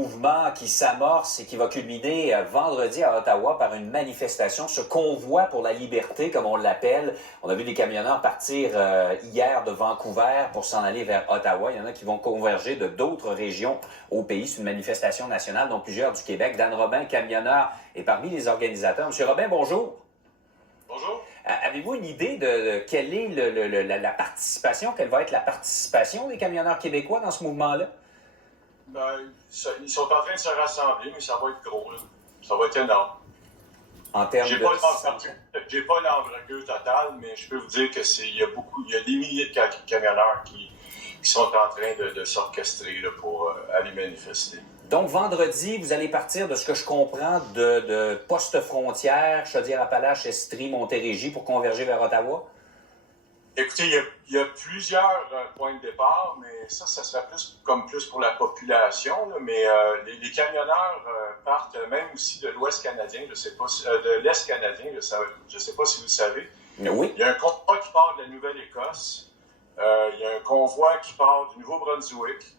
Mouvement qui s'amorce et qui va culminer vendredi à Ottawa par une manifestation, ce convoi pour la liberté, comme on l'appelle. On a vu des camionneurs partir hier de Vancouver pour s'en aller vers Ottawa. Il y en a qui vont converger de d'autres régions au pays. C'est une manifestation nationale, dont plusieurs du Québec. Dan Robin, camionneur, est parmi les organisateurs. Monsieur Robin, bonjour. Bonjour. Avez-vous une idée de quelle est la participation, quelle va être la participation des camionneurs québécois dans ce mouvement-là? Ils sont en train de se rassembler, mais ça va être gros. Là. Ça va être énorme. En termes J'ai pas l'envergure totale, mais je peux vous dire que il y a des milliers de camionneurs qui sont en train de s'orchestrer là, pour aller manifester. Donc, vendredi, vous allez partir, de ce que je comprends, de poste-frontière, Chaudière-Appalaches, Estrie, Montérégie, pour converger vers Ottawa? Écoutez, il y a plusieurs points de départ, mais ça serait plus pour la population. Là, mais les camionneurs partent même aussi de l'Ouest canadien, de l'Est canadien, je ne sais pas si vous le savez. Oui. Il y a un convoi qui part de la Nouvelle-Écosse. Il y a un convoi qui part du Nouveau-Brunswick.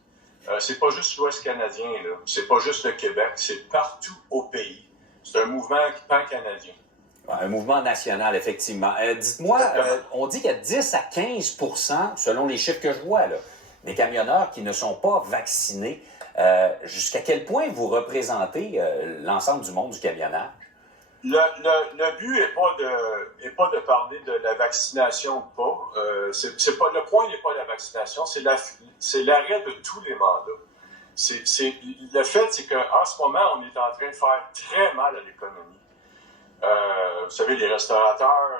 C'est pas juste l'Ouest canadien, là. C'est pas juste le Québec, c'est partout au pays. C'est un mouvement pan-canadien. Un mouvement national, effectivement. Dites-moi, on dit qu'il y a 10 à 15 % selon les chiffres que je vois, là, des camionneurs qui ne sont pas vaccinés. Jusqu'à quel point vous représentez l'ensemble du monde du camionnage? Le but n'est pas de parler de la vaccination ou pas. Le point n'est pas la vaccination, c'est l'arrêt de tous les mandats. Le fait, c'est qu'en ce moment, on est en train de faire très mal à l'économie. Vous savez, les restaurateurs,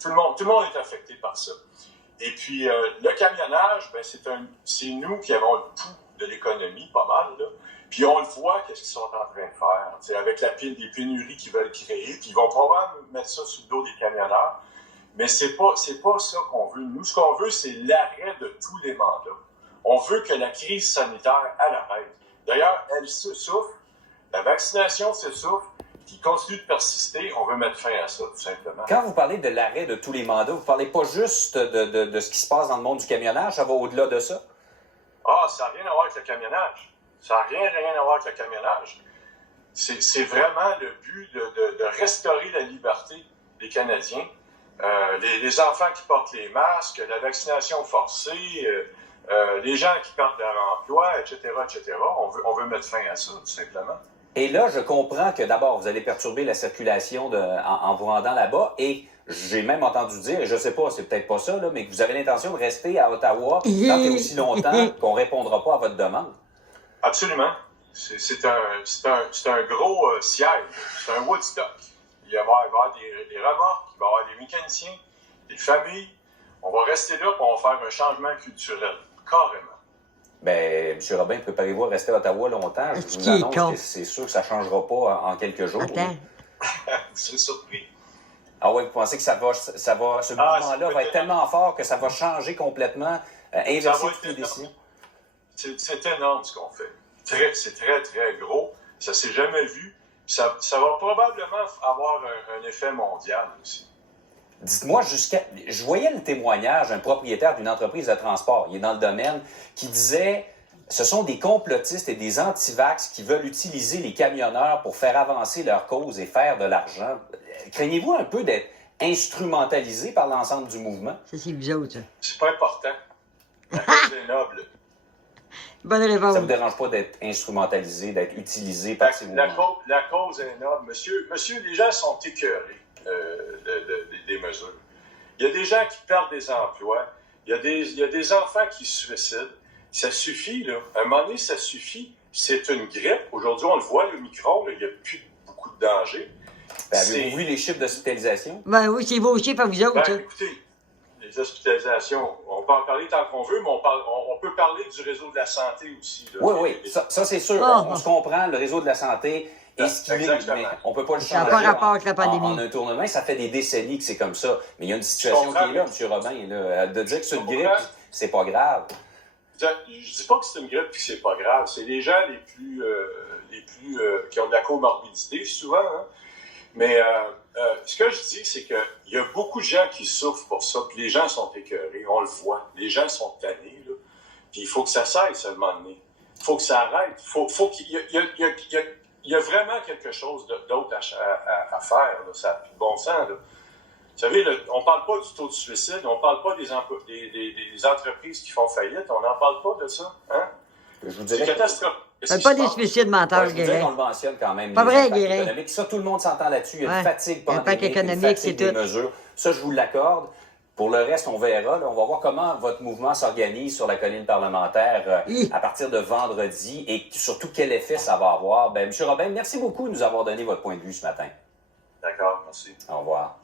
tout le monde est affecté par ça. Et puis, le camionnage, c'est nous qui avons le pouls de l'économie, pas mal, là. Puis on le voit, qu'est-ce qu'ils sont en train de faire, t'sais, avec des pénuries qu'ils veulent créer, puis ils vont probablement mettre ça sur le dos des camionneurs. Mais c'est pas ça qu'on veut. Nous, ce qu'on veut, c'est l'arrêt de tous les mandats. On veut que la crise sanitaire, elle arrête. D'ailleurs, elle s'essouffle, la vaccination s'essouffle, qui continue de persister, on veut mettre fin à ça, tout simplement. Quand vous parlez de l'arrêt de tous les mandats, vous ne parlez pas juste de ce qui se passe dans le monde du camionnage, ça va au-delà de ça? Ça n'a rien à voir avec le camionnage. Ça n'a rien à voir avec le camionnage. C'est vraiment le but de restaurer la liberté des Canadiens. Les enfants qui portent les masques, la vaccination forcée, les gens qui perdent leur emploi, etc., etc. On veut mettre fin à ça, tout simplement. Et là, je comprends que d'abord, vous allez perturber la circulation en vous rendant là-bas. Et j'ai même entendu dire, et je ne sais pas, c'est peut-être pas ça, là, mais que vous avez l'intention de rester à Ottawa tant et aussi longtemps qu'on ne répondra pas à votre demande. Absolument. C'est un gros siège. C'est un Woodstock. Il va y avoir des remorques, il va y avoir des mécaniciens, des familles. On va rester là pour faire un changement culturel. Carrément. Bien, M. Robin, préparez-vous à rester à Ottawa longtemps. Je vous annonce que c'est sûr que ça ne changera pas en quelques jours. Attends. Vous serez surpris. Ah oui, vous pensez que ce mouvement-là va être tellement fort que ça va changer complètement, inverser toutes les décisions? C'est énorme ce qu'on fait. C'est très, très gros. Ça ne s'est jamais vu. Ça va probablement avoir un effet mondial aussi. Dites-moi, je voyais le témoignage d'un propriétaire d'une entreprise de transport, il est dans le domaine, qui disait « Ce sont des complotistes et des antivax qui veulent utiliser les camionneurs pour faire avancer leur cause et faire de l'argent. » Craignez-vous un peu d'être instrumentalisé par l'ensemble du mouvement? Ça, c'est vous autres, ça. C'est pas important. La cause est noble. Bonne réponse. Ça vous dérange pas d'être instrumentalisé, d'être utilisé par ces mouvements? La cause est noble. Monsieur, les gens sont écœurés des mesures. Il y a des gens qui perdent des emplois. Il y a des enfants qui se suicident. Ça suffit, là. À un moment donné, ça suffit. C'est une grippe. Aujourd'hui, on le voit, le micron, là, il n'y a plus beaucoup de danger. Avez-vous vu les chiffres d'hospitalisation? Ben oui, c'est vos chiffres à vous autres. Écoutez, les hospitalisations, on peut en parler tant qu'on veut, mais on peut parler du réseau de la santé aussi. Là. Oui, ça c'est sûr. On se comprend, le réseau de la santé est ce qu'il est, mais on ne peut pas le changer. Ça n'a pas rapport avec la pandémie. En un tournement, ça fait des décennies que c'est comme ça. Mais il y a une situation qui est là, M. Robin. Là, de dire que c'est une grippe, c'est pas grave. Je dis pas que c'est une grippe et que c'est pas grave. C'est les gens les plus qui ont de la comorbidité, souvent. Hein? Mais ce que je dis, c'est qu'il y a beaucoup de gens qui souffrent pour ça, puis les gens sont écœurés, on le voit. Les gens sont tannés, là. Puis il faut que ça cesse à un moment donné. faut que ça arrête. Faut qu'il y a vraiment quelque chose d'autre à faire. Là. Ça n'a plus de bon sens. Là. Vous savez, on ne parle pas du taux de suicide, on ne parle pas des entreprises qui font faillite, on n'en parle pas de ça. Hein? C'est catastrophique. Pas des suicides mentaux, je voudrais Guérin. qu'on le mentionne quand même. Pas les vrai, impacts Guérin. économiques. Ça, tout le monde s'entend là-dessus. Il y a une fatigue Impact pandémique, une économique, fatigue c'est des tout. mesures. Ça, je vous l'accorde. Pour le reste, on verra. Là, on va voir comment votre mouvement s'organise sur la colline parlementaire à partir de vendredi et surtout quel effet ça va avoir. Ben, M. Robin, merci beaucoup de nous avoir donné votre point de vue ce matin. D'accord, merci. Au revoir.